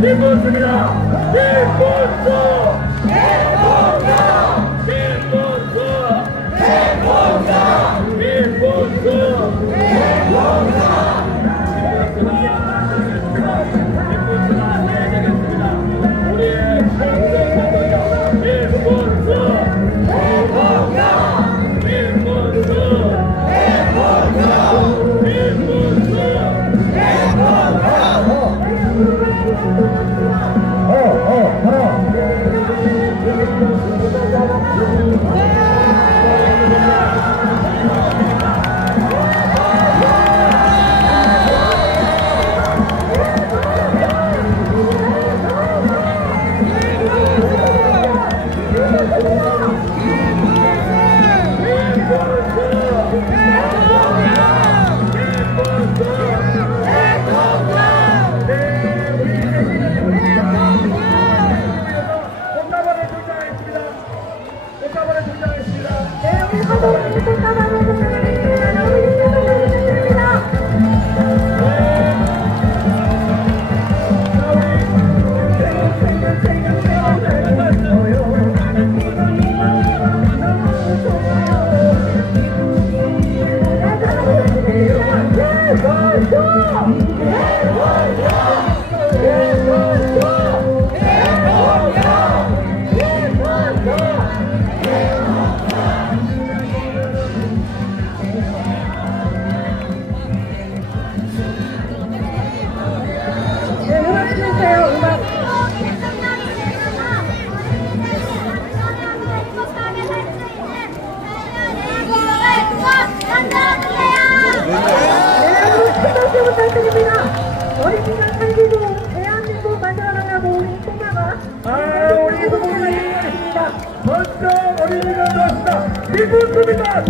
김문수입니다.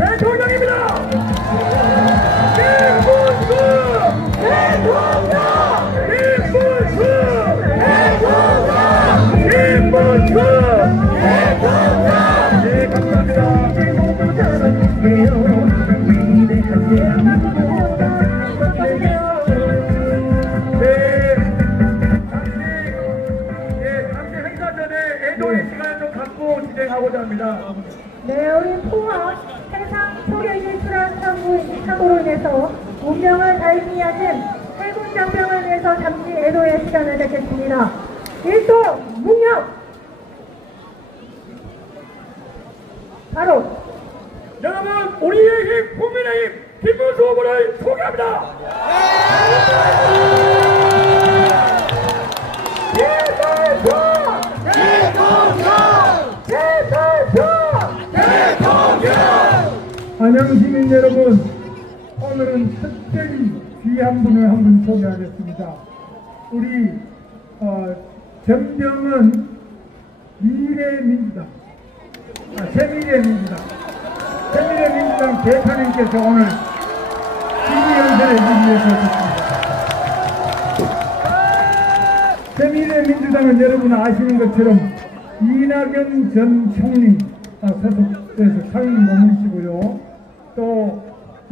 대통령입니다. 김문수 대통령. 김문수 대통령. 김문수 대통령. 네, 감사합니다. 잠시 행사 전에 애도의 시간을 좀 갖고 진행하고자 합니다. 네, 우리 포항 해상 소련이 출한 사고로 인해서 운명을 달리하는 해군 장병을 위해서 잠시 애도의 시간을 갖겠습니다. 일도 묵념! 바로 여러분, 우리의 힘, 국민의 힘, 김문수 후보를 소개합니다. 안양시민 여러분, 오늘은 특별히 귀한 분을 한 분 소개하겠습니다. 우리 전병은 미래민주당, 새미래민주당 대표님께서 오늘 지지연설을 해주기 위해서 오셨습니다. 새미래민주당은 여러분 아시는 것처럼 이낙연 전 총리 소속돼서 상임고문이시고요. 또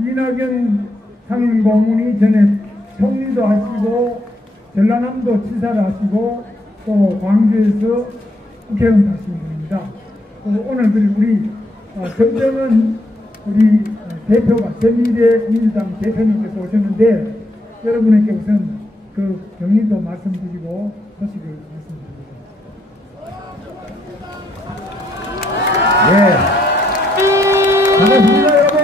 이낙연 상임고문이 전에 총리도 하시고 전라남도 지사를 하시고 또 광주에서 국회의원 하시는 분입니다. 오늘 우리 전병은 우리 대표가 새미래민주당 대표님께서 오셨는데 여러분에게 우선 그 경위도 말씀드리고 소식을 말씀드립니다. 네, 반갑습니다 여러분.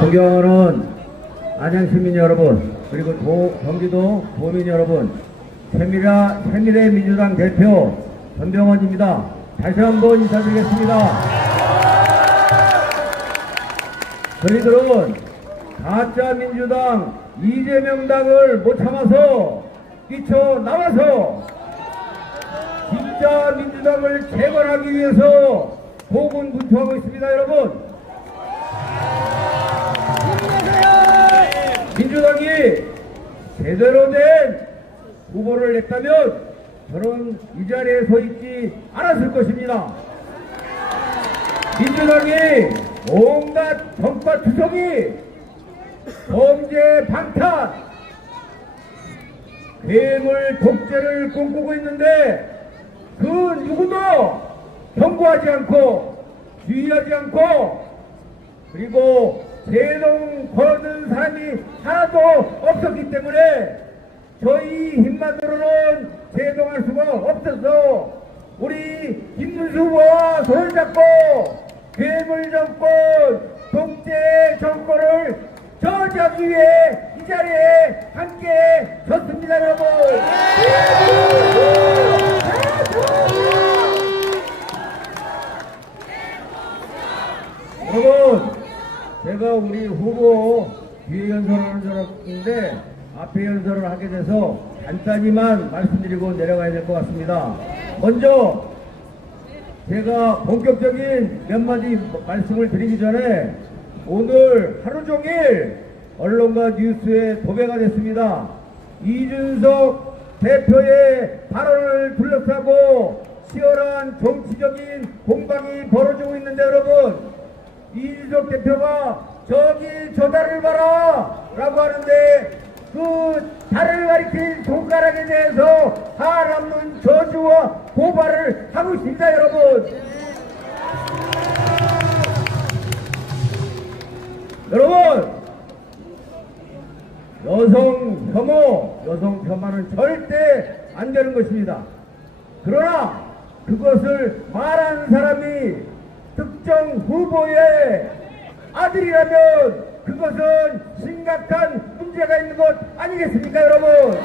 존경하는 안양시민 여러분, 그리고 경기도 도민 여러분, 새미래민주당 대표 전병헌입니다. 다시 한번 인사드리겠습니다. 저희들은 가짜 민주당 이재명 당을 못 참아서 뛰쳐나와서 진짜 민주당을 재건하기 위해서 고군분투하고 있습니다. 여러분, 민주당이 제대로 된 후보를 냈다면 저는 이 자리에 서 있지 않았을 것입니다. 민주당이 온갖 정과 투성이 범죄 방탄 괴물 독재를 꿈꾸고 있는데 그 누구도 경고하지 않고 주의하지 않고 그리고 제동 거는 사람이 하나도 없었기 때문에 저희 힘만으로는 제동할 수가 없어서 우리 김문수 후보와 손을 잡고 괴물 정권, 독재 정권을 저지하기 위해 이 자리에 함께 섰습니다, 여러분. 여러분, 제가 우리 후보 뒤에 연설을 하는 줄 알았는데 앞에 연설을 하게 돼서 간단히만 말씀드리고 내려가야 될 것 같습니다. 먼저 제가 본격적인 몇 마디 말씀을 드리기 전에 오늘 하루 종일 언론과 뉴스에 도배가 됐습니다. 이준석 대표의 발언을 둘러싸고 치열한 정치적인 공방이 벌어지고 있는데 여러분, 이준석 대표가 저기 저 달을 봐라 라고 하는데 그 달을 가리킨 손가락에 대해서 한없는 저주와 고발을 하고 있습니다, 여러분. 여러분, 여성 혐오, 여성 혐오는 절대 안 되는 것입니다. 그러나 그것을 말하는 사람이 특정 후보의 아들이라면 그것은 심각한 문제가 있는 것 아니겠습니까, 여러분?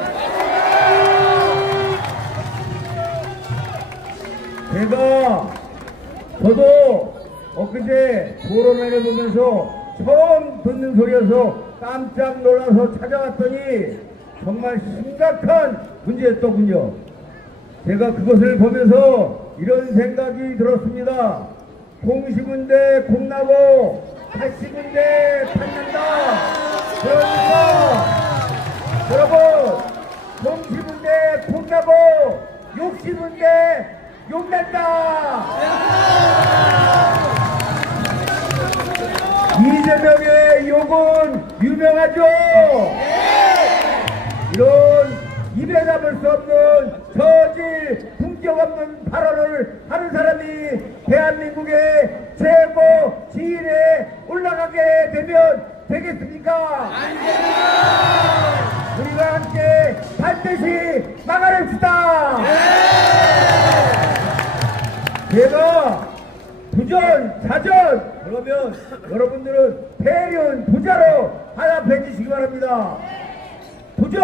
저도 엊그제 토론회를 보면서 처음 듣는 소리여서 깜짝 놀라서 찾아왔더니 정말 심각한 문제였더군요. 제가 그것을 보면서 이런 생각이 들었습니다. 공시군대 콩나고 80군데 찾는다. 그러니까 여러분, 공시군대 콩나고 60군데 욕낸다. 이재명의 욕은 유명하죠. 이런 입에 담을 수 없는 저질 품격 없는 발언을 하는 사람이 대한민국의 최고 지위에 올라가게 되면 되겠습니까? 우리가 함께 반드시 막아냅시다. 제가 부전, 자전 그러면 여러분들은 패륜, 부자로 하답해주시기 바랍니다. 부전,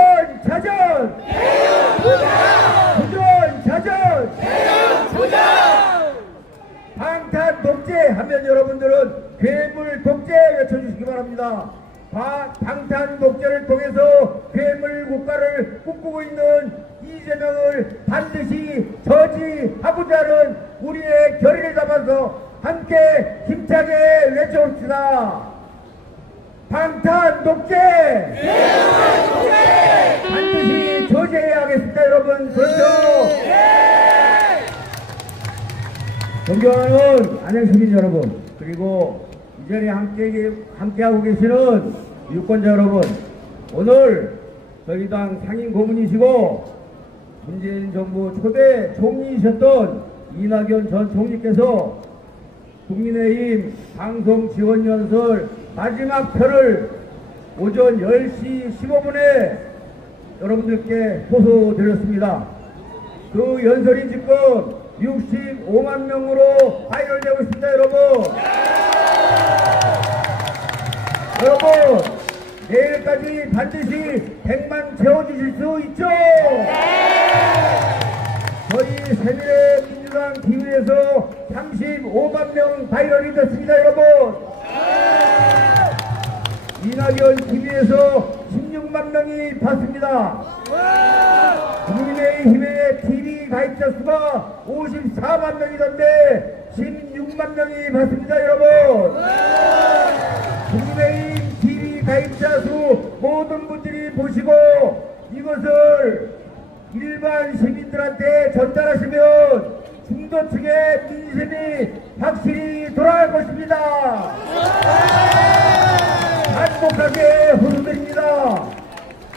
자전! 패륜, 부자! 부전, 자전! 패륜, 부자! 방탄 독재 하면 여러분들은 괴물 독재 외쳐주시기 바랍니다. 방탄 독재를 통해서 괴물 국가를 꿈꾸고 있는 이재명을 반드시 저지하고자 하는 우리의 결의를 담아서 함께 힘차게 외쳐봅시다. 방탄 독재! 괴물 독재! 반드시 저지해야 하겠습니다, 여러분. 그렇죠? 존경하는 안양시민 여러분, 그리고 이 자리에 함께하고 계시는 유권자 여러분, 오늘 저희 당 상임 고문이시고 문재인 정부 초대 총리이셨던 이낙연 전 총리께서 국민의힘 방송 지원 연설 마지막 편을 오전 10시 15분에 여러분들께 호소드렸습니다. 그 연설이 지금 65만 명으로 바이럴되고 있습니다, 여러분. 여러분, 내일까지 반드시 100만 채워주실 수 있죠? 저희 새누리민주당 TV에서 35만 명 바이럴이 됐습니다, 여러분. 이낙연 TV에서 16만 명이 봤습니다. 국민의힘의 TV 가입자 수가 54만 명이던데 16만 명이 봤습니다, 여러분. 국민의힘 TV 가입자 수 모든 분들이 보시고 이것을 일반 시민들한테 전달하시면 중도층의 민심이 확실히 돌아갈 것입니다. 한복하게 호소드립니다.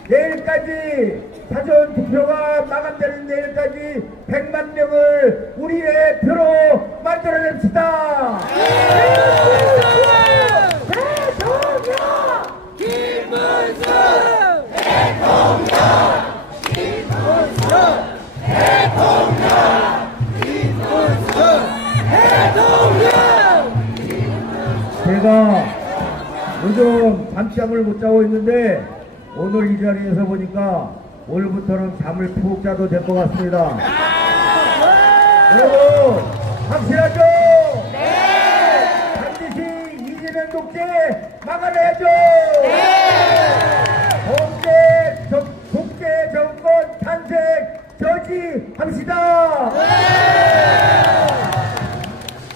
내일까지 사전 투표가 마감되는 내일까지 100만 명을 우리의 표로 만들어냅시다. 제가 요즘 잠잠을 못 자고 있는데 오늘 이 자리에서 보니까 오늘부터는 잠을 푹 자도 될 것 같습니다. 여러분 확실하죠? 네! 반드시 이재명 독재 막아내야죠! 네! 독재 정권 탄생 저지합시다! 네!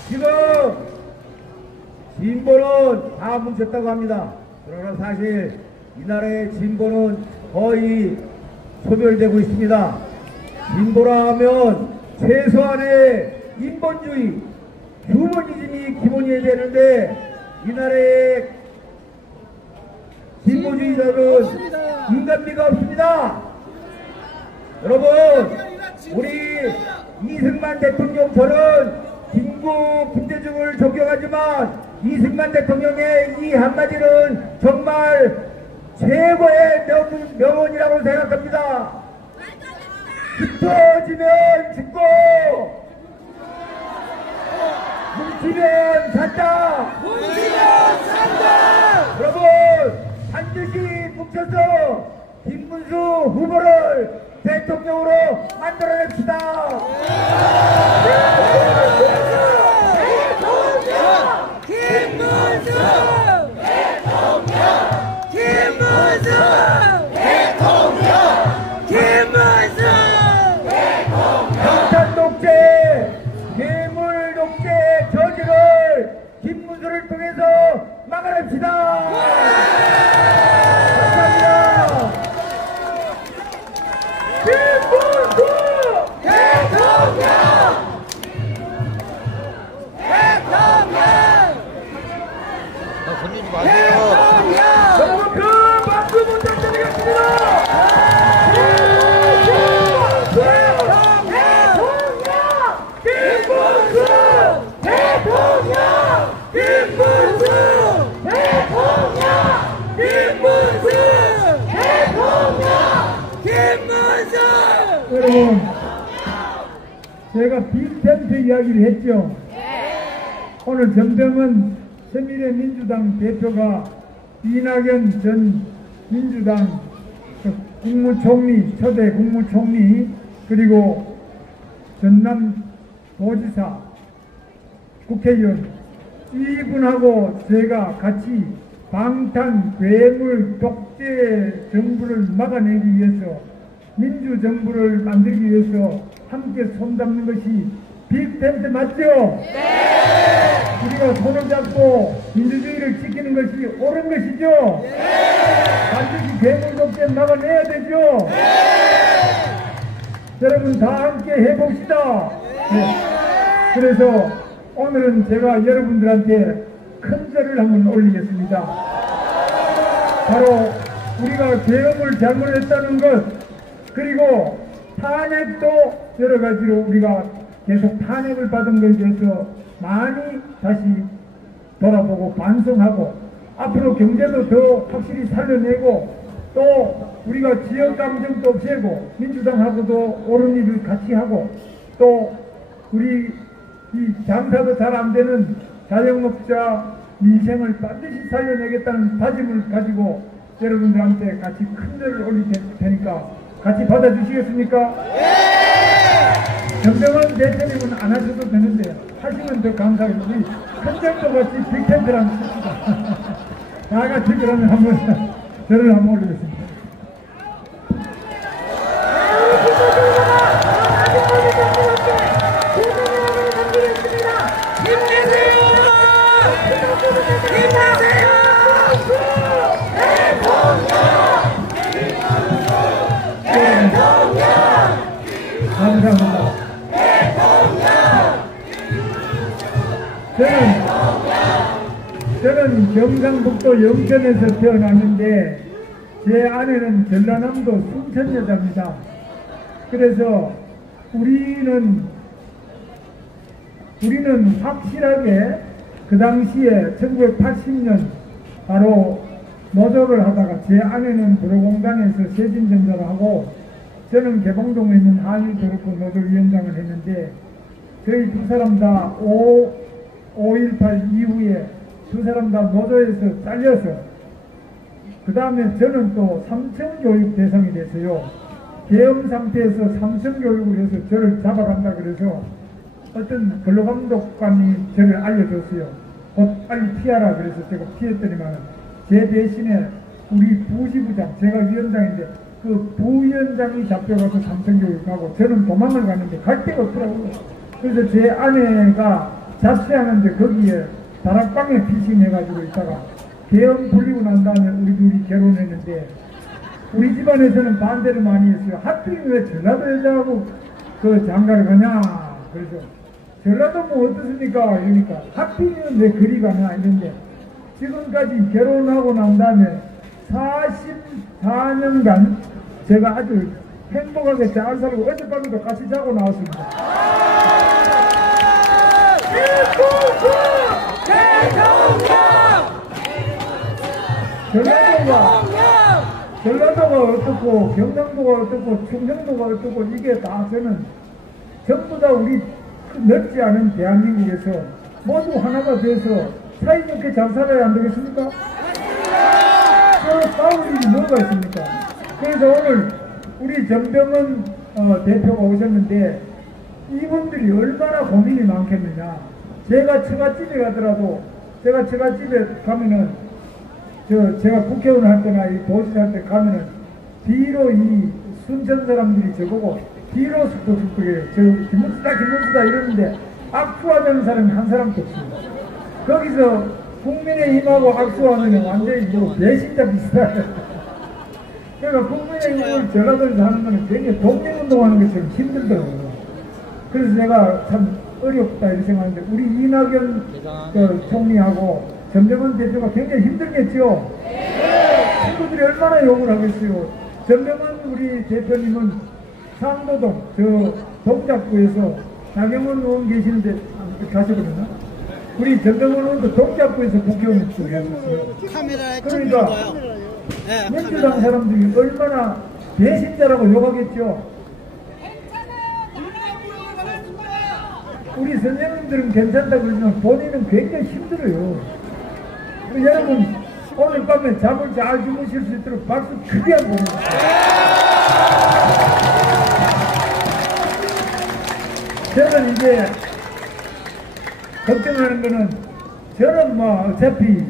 지금 진보는 다 뭉쳤다고 합니다. 그러나 사실 이 나라의 진보는 거의 소멸되고 있습니다. 진보라 하면 최소한의 인본주의, 휴머니즘이 기본이어야 되는데 이 나라의 진보주의자는 인간미가 없습니다. 여러분, 우리 이승만 대통령 저는 김대중을 존경하지만 이승만 대통령의 이 한마디는 정말 최고의 명언이라고 생각합니다. 흩어지면 죽고 뭉치면 산다. 여러분 반드시 뭉쳐서 김문수 후보를 대통령으로 만들어냅시다. 경찰 독재, 괴물 독재 저지를 김문수를 통해서 막아냅시다. 감사합니다. 김문수 대통령! 손님이 많네요. 여러분 그 박수 부탁드리겠습니다. 여러분, 제가 빅텐트 이야기를 했죠. 오늘 정정은 새미래민주당 대표가 이낙연 전 민주당 국무총리, 초대 국무총리, 그리고 전남도지사, 국회의원 이분하고 제가 같이 방탄 괴물 독재 정부를 막아내기 위해서, 민주정부를 만들기 위해서 함께 손잡는 것이 빅텐트 맞죠? 네! 우리가 손을 잡고 민주주의를 지키는 것이 옳은 것이죠? 네! 반드시 괴물 독재 막아내야 되죠? 네! 여러분 다 함께 해봅시다. 네. 그래서 오늘은 제가 여러분들한테 큰 절을 한번 올리겠습니다. 바로 우리가 계엄을 잘못했다는 것, 그리고 탄핵도 여러 가지로 우리가 계속 탄핵을 받은 것에 대해서 많이 다시 돌아보고 반성하고 앞으로 경제도 더 확실히 살려내고 또 우리가 지역 감정도 없애고 민주당하고도 옳은 일을 같이 하고 또 우리 이 장사도 잘 안 되는 자영업자 민생을 반드시 살려내겠다는 다짐을 가지고 여러분들한테 같이 큰 절을 올릴 테니까 같이 받아주시겠습니까? 네! 정정은 대표님은 안 하셔도 되는데 하시면 더 감사하겠습니다. 큰 절도 같이 빅텐트랑 씁시다. 다 같이 그러면 한번 절을 한번 올리겠습니다. 대통령! 감사합니다. 저는 경상북도 영천에서 태어났는데 제 아내는 전라남도 순천 여자입니다. 그래서 우리는 확실하게 그 당시에 1980년 바로 노조를 하다가 제 아내는 도로공단에서 세진전자를 하고 저는 개봉동에 있는 한일도로코 노조위원장을 했는데 저희 두 사람 다 5.18 이후에 두 사람 다 노조에서 잘려서 그 다음에 저는 또 삼성교육 대상이 됐어요. 계엄 상태에서 삼성교육을 해서 저를 잡아간다 그래서 어떤 근로감독관이 저를 알려줬어요. 곧 빨리 피하라 그래서 제가 피했더니만 제 대신에 우리 부지부장, 제가 위원장인데 그 부위원장이 잡혀가서 삼성교육하고 저는 도망을 갔는데 갈 데가 없더라고요. 그래서 제 아내가 자수하는데 거기에 다락방에 피신해가지고 있다가 계엄 풀리고 난 다음에 우리 둘이 결혼했는데 우리 집안에서는 반대를 많이 했어요. 하필 왜 전라도 여자하고 그 장가를 가냐. 그래서 전라도 뭐 어떻습니까? 이러니까 하필이면 왜 그리 가냐 이런데 지금까지 결혼하고 난 다음에 44년간 제가 아주 행복하게 잘 살고 어젯밤에도 같이 자고 나왔습니다. 전라도가 어떻고 경상도가 어떻고 충청도가 어떻고 이게 다 저는 전부 다 우리 넓지 않은 대한민국에서 모두 하나가 돼서 사이좋게 잘 살아야 안 되겠습니까? 싸울 일이 뭐가 있습니까? 그래서 오늘 우리 전병헌 대표가 오셨는데 이분들이 얼마나 고민이 많겠느냐. 제가 처갓집에 가더라도 제가 처갓집에 가면은 제가 국회의원 할 때나 이 도시 할 때 가면은 뒤로 이 순천 사람들이 저보고 뒤로 숙덕해요. 저 김문수다 이러는데 악수하자는 사람이 한 사람도 없습니다. 거기서 국민의힘하고 악수하면 완전히 뭐 배신자 비슷하다. 그러니까 국민의힘을 전라도에서 하는 거는 굉장히 독립운동하는 것처럼 힘들더라고요. 그래서 제가 참 어렵다 이렇게 생각하는데 우리 이낙연 총리하고 전병헌 대표가 굉장히 힘들겠죠? 친구들이 얼마나 욕을 하겠어요. 전병헌 우리 대표님은 상도동 동작구에서 나경원 의원 계시는데 가시거든요. 우리 전병헌 의원도 동작구에서 국회의원 했었어요. 그러니까 민주당 사람들이 얼마나 배신자라고 욕하겠죠. 우리 선생님들은 괜찮다고 그러지만 본인은 굉장히 힘들어요. 여러분 오늘 밤에 잠을 잘 주무실 수 있도록 박수 크게 한번 보내주세요. 저는 이제 걱정하는 거는 저는 뭐 어차피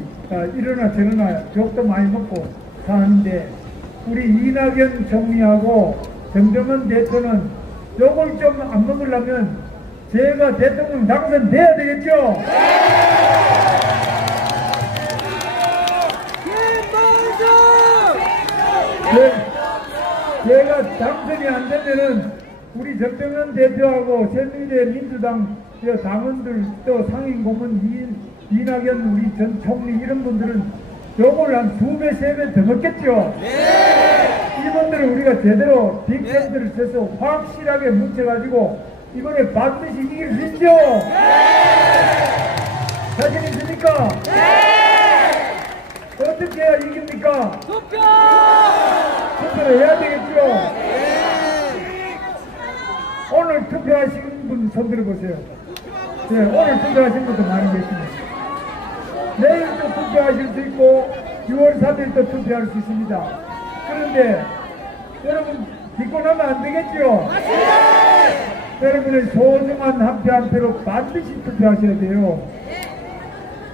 이러나 저러나 욕도 많이 먹고 사는데 우리 이낙연 총리하고 정병헌 대표는 욕을 좀 안 먹으려면 제가 대통령 당선돼야 되겠죠? 제가 당선이 안 되면은 우리 정병헌 대표하고 새누리당 민주당 당원들 또 상임 고문 이낙연 우리 전 총리 이런 분들은 욕을 한 2배, 3배 더 먹겠죠? 이분들은 우리가 제대로 빅텐트를 쳐서 확실하게 뭉쳐가지고 이번에 반드시 이길 수 있죠? 자신 있습니까? 어떻게 해야 이깁니까? 투표를 해야 되겠죠? 오늘 투표하신 분 손 들어보세요. 네, 오늘 투표하신 분도 많이 계십니다. 내일도 투표하실 수 있고 6월 3일도 투표할 수 있습니다. 그런데 여러분 기권하면 안 되겠죠? 여러분의 소중한 한 표 한 표로 반드시 투표하셔야 돼요.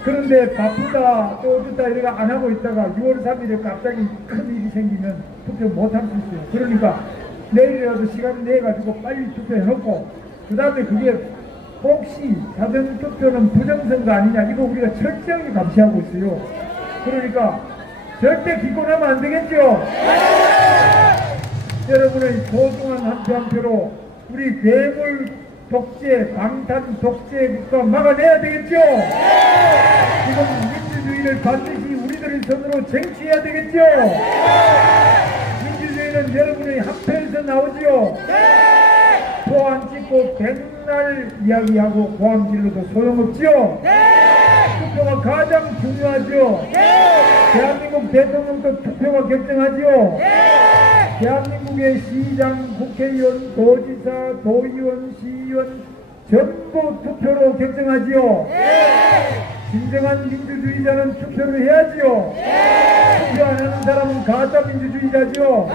그런데 바쁘다 또 어쩌다 이렇게 안 하고 있다가 6월 3일에 갑자기 큰 일이 생기면 투표 못 할 수 있어요. 그러니까 내일이라도 시간을 내가지고 빨리 투표해놓고 그 다음에 그게 혹시 사전투표는 부정선거 아니냐 이거 우리가 철저하게 감시하고 있어요. 그러니까 절대 기권하면 안 되겠죠? 여러분의 소중한 한 표 한 표로 우리 괴물 독재, 방탄 독재 국가 막아내야 되겠죠? 지금 민주주의를 반드시 우리들의 손으로 쟁취해야 되겠죠? 민주주의는 여러분의 합표에서 나오지요? 표 안 찍고 백날 이야기하고 고함 질러도 소용없지요? 투표가 가장 중요하죠? 대한민국 대통령도 투표가 결정하지요? 대한민국의 시장, 국회의원, 도지사, 도의원, 시의원 전부 투표로 결정하지요? 진정한 민주주의자는 투표를 해야지요? 투표 안 하는 사람은 가짜 민주주의자죠?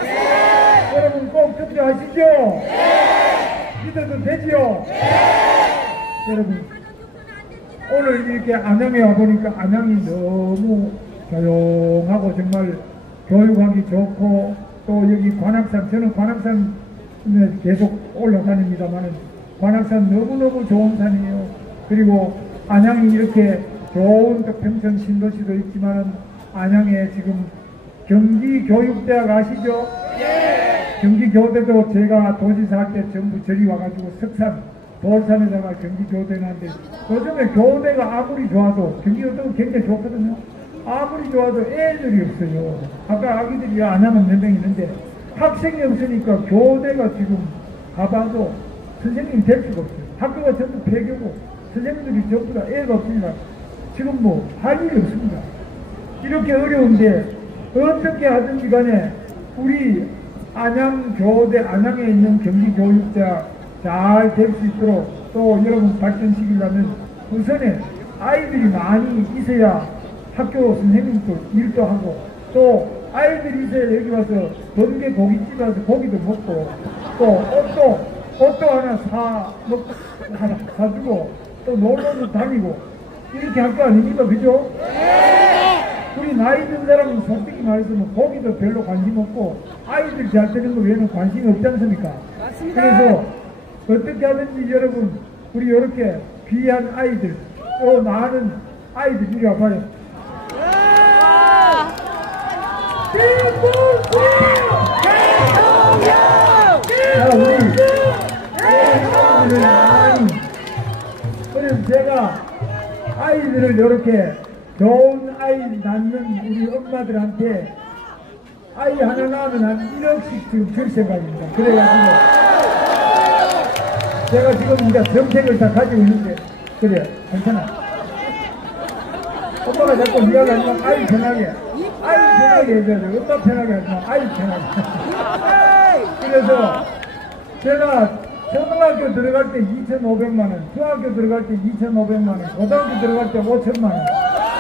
여러분 꼭 투표하시죠? 믿어도 되지요? 여러분 오늘 이렇게 안양에 와보니까 안양이 너무 조용하고 정말 교육하기 좋고 또 여기 관악산, 저는 관악산 계속 올라다닙니다만 관악산 너무너무 좋은 산이에요. 그리고 안양이 이렇게 좋은 평촌 신도시도 있지만 안양에 지금 경기교육대학 아시죠? 경기교대도 제가 도지사 할 때 전부 저리 와가지고 석산, 돌산에다가 경기교대 나는데 요즘에 교대가 아무리 좋아도 경기교대가 굉장히 좋거든요. 아무리 좋아도 애들이 없어요. 아까 아기들이 안하면 몇 명 있는데 학생이 없으니까 교대가 지금 가봐도 선생님이 될 수가 없어요. 학교가 전부 폐교고 선생님들이 전부 다 애가 없으니까 지금 뭐 할 일이 없습니다. 이렇게 어려운데 어떻게 하든지 간에 우리 안양교대, 안양에 있는 경기교육자 잘 될 수 있도록 또 여러분 발전시키려면 우선에 아이들이 많이 있어야 학교 선생님도 일도 하고 또 아이들이 있어야 여기 와서 번개 고깃집 와서 고기도 먹고 또 옷도 하나 사주고 또 놀러도 다니고 이렇게 할 거 아닙니까? 그죠? 우리 나이 든 사람은 솔직히 말해서 뭐 고기도 별로 관심 없고 아이들 잘 되는 거 외에는 관심이 없지 않습니까? 맞습니다. 그래서 어떻게 하든지 여러분 우리 이렇게 귀한 아이들 또 많은 아이들 이리 와봐요. 자 우리 많이 그래서 제가 아이들을 이렇게 좋은 아이 낳는 우리 엄마들한테 아이 하나 낳으면 한 1억씩 지금 줄 생각입니다. 그래가지고 제가 지금 이제 정책을 다 가지고 있는데 그래 괜찮아. 엄마가 자꾸 이야기하지만 아이 편하게 해줘야 돼. 엄마 편하게 하지만 아이 편하게. 그래서 제가 초등학교 들어갈 때 2,500만원, 중학교 들어갈 때 2,500만원, 고등학교 들어갈 때 5,000만원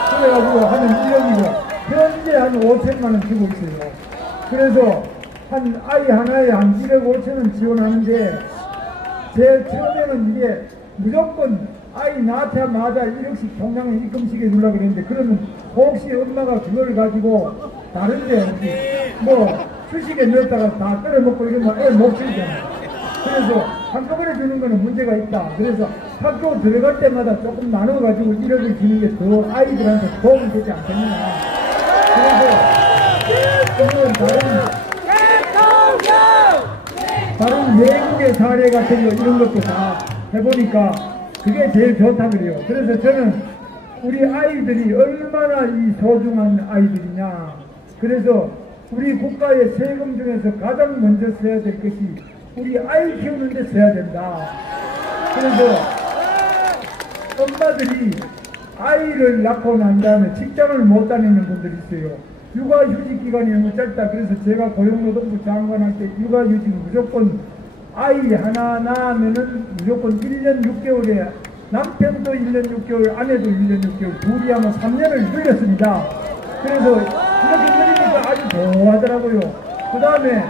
그래가지고 하면 1억이고 현재 한 5,000만원 주고 있어요. 그래서 한 아이 하나에 한 1억 5천원 지원하는데 제 처음에는 이게 무조건 아이 낳자마자 1억씩 통장에 입금시켜 주려고 그랬는데 그러면 혹시 엄마가 그걸 가지고 다른데 뭐 주식에 넣었다가 다 떨어먹고 이러면 애 못 쓰잖아. 그래서 한꺼번에 주는 거는 문제가 있다. 그래서 학교 들어갈 때마다 조금 나눠가지고 1억을 주는 게 더 아이들한테 도움이 되지 않겠느냐. 그래서 다른 외국의 사례 같은 거 이런 것도 다 해보니까 그게 제일 좋다 그래요. 그래서 저는 우리 아이들이 얼마나 이 소중한 아이들이냐. 그래서 우리 국가의 세금 중에서 가장 먼저 써야 될 것이 우리 아이 키우는 데 써야 된다. 그래서 엄마들이 아이를 낳고 난 다음에 직장을 못 다니는 분들이 있어요. 육아휴직 기간이 너무 짧다. 그래서 제가 고용노동부 장관 할 때 육아휴직은 무조건 아이 하나 낳으면은 무조건 1년 6개월에 남편도 1년 6개월, 아내도 1년 6개월, 둘이 하면 3년을 늘렸습니다. 그래서 이렇게 늘리니까 아주 좋아하더라고요. 그 다음에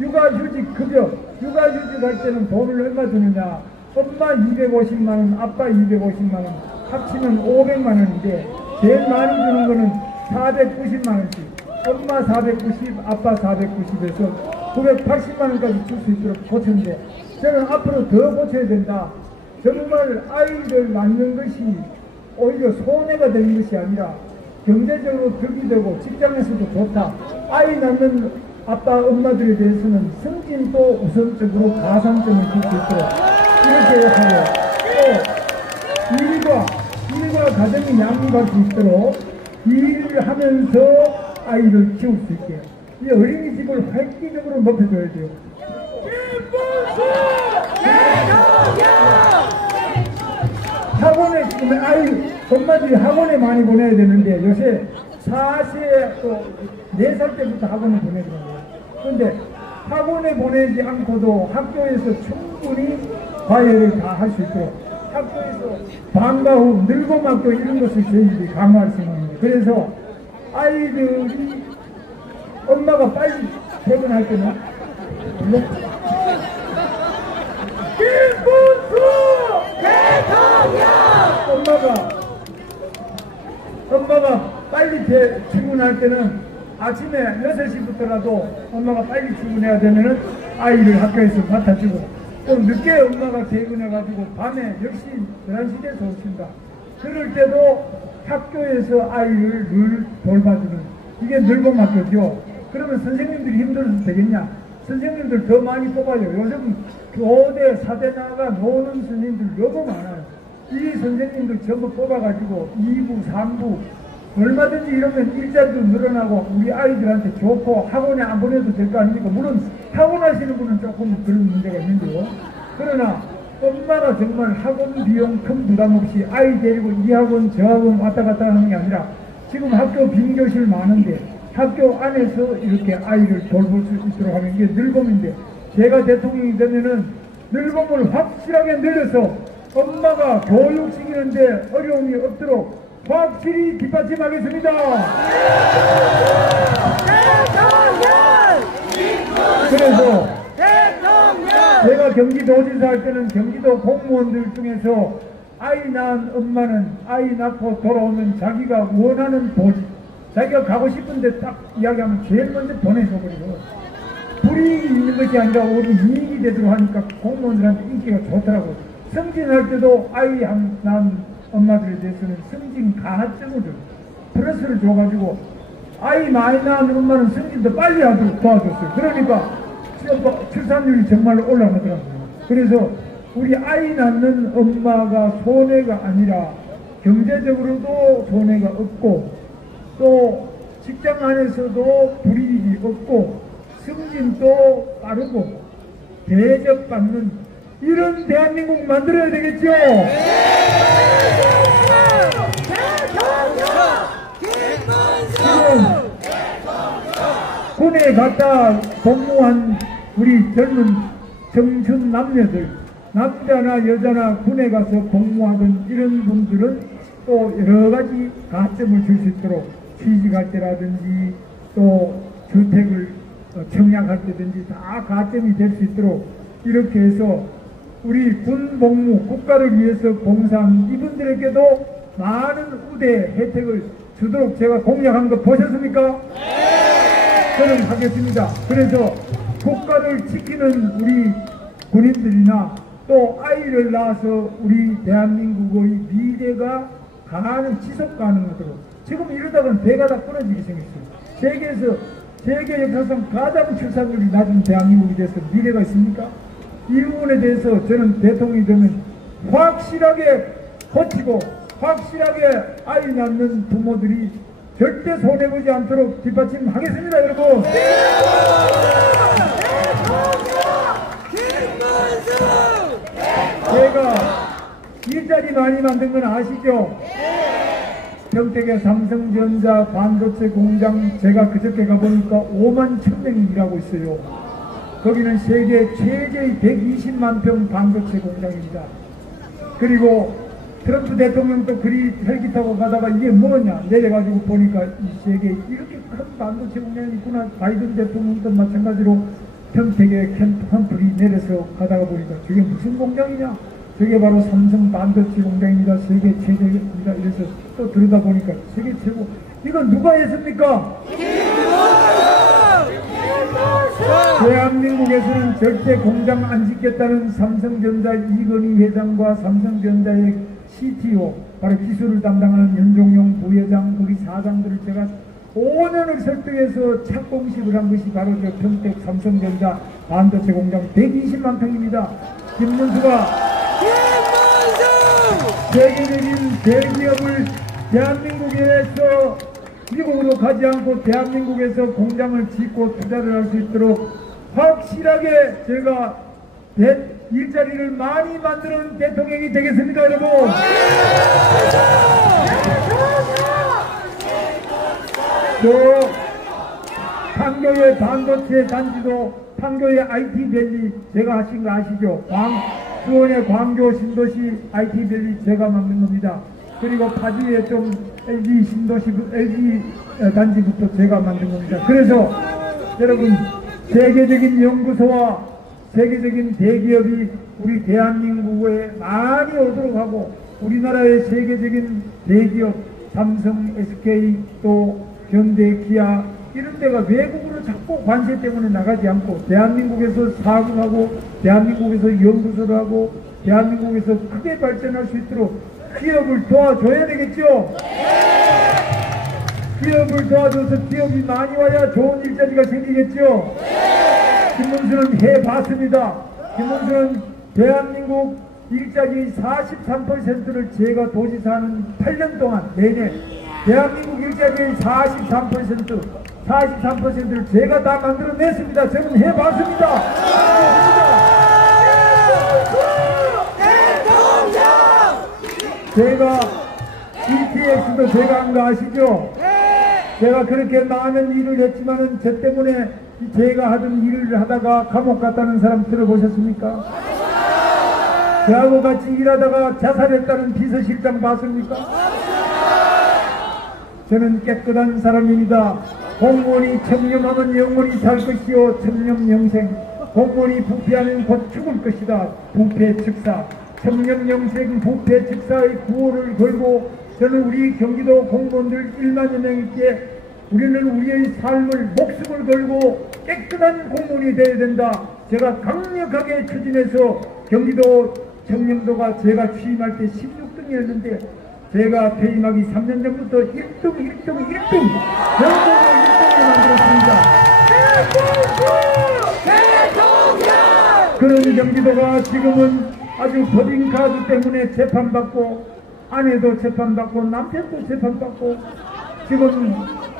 육아휴직 급여, 육아휴직 할 때는 돈을 얼마 주느냐. 엄마 250만원, 아빠 250만원, 합치면 500만원인데 제일 많이 주는 거는 490만원씩. 엄마 490, 아빠 490에서 980만원까지 줄 수 있도록 고쳤는데 저는 앞으로 더 고쳐야 된다. 정말 아이를 낳는 것이 오히려 손해가 되는 것이 아니라 경제적으로 득이 되고 직장에서도 좋다. 아이 낳는 아빠, 엄마들에 대해서는 승진도 우선적으로 가산점을 줄 수 있도록 이렇게 하고 또 일과 가정이 양립할 수 있도록 일을 하면서 아이를 키울 수 있게 이 어린이집을 획기적으로 높여줘야 돼요. 학원에 엄마들이 학원에 많이 보내야 되는데 요새 4세 또 4살 때부터 학원에 보내더라고요. 그런데 학원에 보내지 않고도 학교에서 충분히 과외를 다 할 수 있도록 학교에서 방과 후 늙음학교 이런 것을 저희들이 강화할 생각입니다. 그래서 아이들이 엄마가 빨리 퇴근할 때는 김문수 대통령! 엄마가 빨리 출근할 때는 아침에 6시부터라도 엄마가 빨리 출근해야 되면은 아이를 학교에서 맡아주고 또 늦게 엄마가 퇴근해가지고 밤에 10시, 11시 돼서 오신다. 그럴 때도 학교에서 아이를 늘 돌봐주는 이게 늙음학교죠. 그러면 선생님들이 힘들어서 되겠냐? 선생님들 더 많이 뽑아요. 요즘 교대, 사대 나가 노는 선생님들 너무 많아요. 이 선생님들 전부 뽑아가지고 2부, 3부 얼마든지 이러면 일자리도 늘어나고 우리 아이들한테 좋고 학원에 안 보내도 될 거 아닙니까? 물론 학원 하시는 분은 조금 그런 문제가 있는데요. 그러나 엄마가 정말 학원 비용 큰 부담 없이 아이 데리고 이 학원 저 학원 왔다 갔다 하는 게 아니라 지금 학교 빈 교실 많은데 학교 안에서 이렇게 아이를 돌볼 수 있도록 하는 게 늙음인데 제가 대통령이 되면은 늙음을 확실하게 늘려서 엄마가 교육시키는데 어려움이 없도록 확실히 뒷받침하겠습니다. 그래서 제가 경기도지사 할 때는 경기도 공무원들 중에서 아이 낳은 엄마는 아이 낳고 돌아오면 자기가 원하는 도시 자기가 가고 싶은데 딱 이야기하면 제일 먼저 보내줘버리고 불이익이 있는 것이 아니라 오히려 이익이 되도록 하니까 공무원들한테 인기가 좋더라고요. 승진할 때도 아이 낳은 엄마들에 대해서는 승진 가점을 플러스를 줘가지고 아이 많이 낳은 엄마는 승진도 빨리 하도록 도와줬어요. 그러니까 출산율이 정말 올라가더라고요. 그래서 우리 아이 낳는 엄마가 손해가 아니라 경제적으로도 손해가 없고 또 직장 안에서도 불이익이 없고 승진도 빠르고 대접받는 이런 대한민국 만들어야 되겠죠? 지금 군에 갔다 복무한 우리 젊은 청춘 남녀들 남자나 여자나 군에 가서 복무하던 이런 분들은 또 여러가지 가점을 줄 수 있도록 취직할 때라든지 또 주택을 청약할 때든지 다 가점이 될 수 있도록 이렇게 해서 우리 군 복무 국가를 위해서 봉사한 이분들에게도 많은 우대 혜택을 주도록 제가 공약한 거 보셨습니까? 저는 하겠습니다. 그래서 국가를 지키는 우리 군인들이나 또 아이를 낳아서 우리 대한민국의 미래가 지속 가능하도록 지금 이러다가는 배가 다 끊어지게 생겼어요. 세계 역사상 가장 출산율이 낮은 대한민국이 돼서 미래가 있습니까? 이 부분에 대해서 저는 대통령이 되면 확실하게 고치고 확실하게 아이 낳는 부모들이 절대 손해보지 않도록 뒷받침하겠습니다, 여러분. 제가 일자리 많이 만든 건 아시죠? 평택의 삼성전자 반도체 공장 제가 그저께 가보니까 5만 1,000명이 일하고 있어요. 거기는 세계 최대의 120만 평 반도체 공장입니다. 그리고 트럼프 대통령도 그리 헬기 타고 가다가 이게 뭐냐 내려가지고 보니까 이 세계에 이렇게 큰 반도체 공장이 있구나. 바이든 대통령도 마찬가지로 평택에 험프리 내려서 가다가 보니까 저게 무슨 공장이냐? 저게 바로 삼성 반도체 공장입니다. 세계 최대입니다. 이래서 또 들여다 보니까 세계 최고. 이건 누가 했습니까? 대한민국에서는 절대 공장 안 짓겠다는 삼성전자 이건희 회장과 삼성전자의 CTO 바로 기술을 담당하는 연종용 부회장 거기 사장들을 제가 5년을 설득해서 착공식을 한 것이 바로 저 평택 삼성전자 반도체 공장 120만 평입니다. 김문수가 세계적인 대기업을 대한민국에서 미국으로 가지 않고 대한민국에서 공장을 짓고 투자를 할 수 있도록 확실하게 제가 일자리를 많이 만드는 대통령이 되겠습니다, 여러분. 또 판교의 반도체 단지도 판교의 IT밸리 제가 하신 거 아시죠? 수원의 광교 신도시 IT밸리 제가 만든 겁니다. 그리고 파주에 좀 LG 신도시 LG 단지부터 제가 만든 겁니다. 그래서 여러분 세계적인 연구소와 세계적인 대기업이 우리 대한민국에 많이 오도록 하고 우리나라의 세계적인 대기업 삼성, SK 또 현대, 기아 이런 데가 외국으로 자꾸 관세 때문에 나가지 않고 대한민국에서 사업하고 대한민국에서 연구소를 하고 대한민국에서 크게 발전할 수 있도록 기업을 도와줘야 되겠죠? 기업을 도와줘서 기업이 많이 와야 좋은 일자리가 생기겠죠? 김문수는 해봤습니다. 김문수는 대한민국 일자리 43%를 제가 도지사하는 8년 동안 내내 대한민국 일자리의 43%를 제가 다 만들어냈습니다. 저는 해봤습니다. 제가 ETX도 제가 한 거 아시죠? 제가 그렇게 많은 일을 했지만은 저 때문에 제가 하던 일을 하다가 감옥 갔다는 사람 들어보셨습니까? 저하고 같이 일하다가 자살했다는 비서실장 봤습니까? 저는 깨끗한 사람입니다. 공무원이 청렴하면 영원히 살 것이요 청렴영생. 공무원이 부패하면 곧 죽을 것이다. 부패측사. 청렴영생 부패측사의 구호를 걸고 저는 우리 경기도 공무원들 1만여 명께 우리는 우리의 삶을 목숨을 걸고 깨끗한 공무원이 되어야 된다. 제가 강력하게 추진해서 경기도 청렴도가 제가 취임할 때 16등이었는데 제가 퇴임하기 3년 전부터 1등 전국으로 1등을 만들었습니다. 그런 경기도가 지금은 아주 법인카드 때문에 재판받고 아내도 재판받고 남편도 재판받고 지금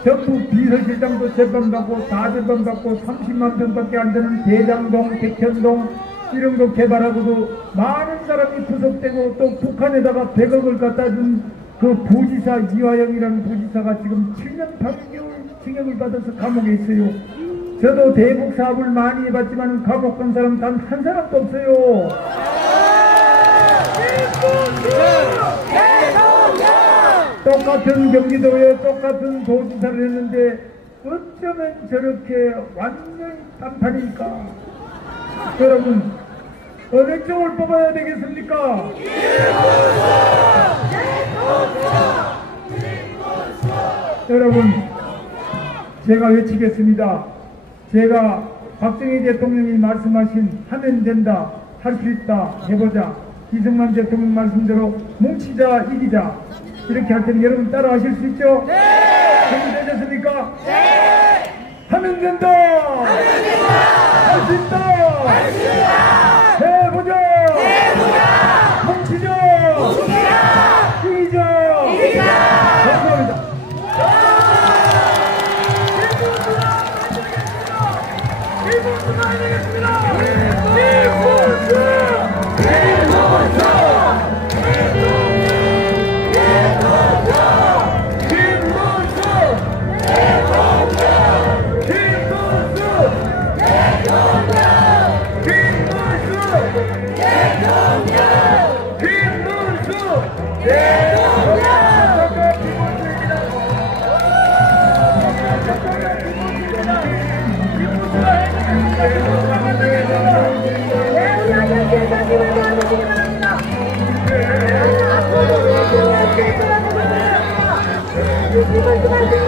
전부 비서실장도 재판받고 다 재판받고 30만 평밖에 안 되는 대장동, 백현동 이런 거 개발하고도 많은 사람이 구속되고 또 북한에다가 100억을 갖다 준 그 부지사 이화영이라는 부지사가 지금 7년 8개월 징역을 받아서 감옥에 있어요. 저도 대북 사업을 많이 해봤지만 감옥 간 사람 단 한 사람도 없어요. 똑같은 경기도에 똑같은 도지사를 했는데 어쩌면 저렇게 완전히 딴판입니까? 여러분 어느 쪽을 뽑아야 되겠습니까? 여러분 제가 외치겠습니다. 제가 박정희 대통령이 말씀하신 하면 된다, 할 수 있다, 해보자. 이승만 대통령 말씀대로 뭉치자 이기자 이렇게 할 테니 여러분 따라 하실 수 있죠? 네! 준비되셨습니까? 네! 하면 된다! 하면 된다! 할 수 있다! 할 수 있다! 해보자! 해보자! 뭉치자! 뭉치자! 이기자! 이기자! 감사합니다.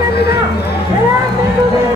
네,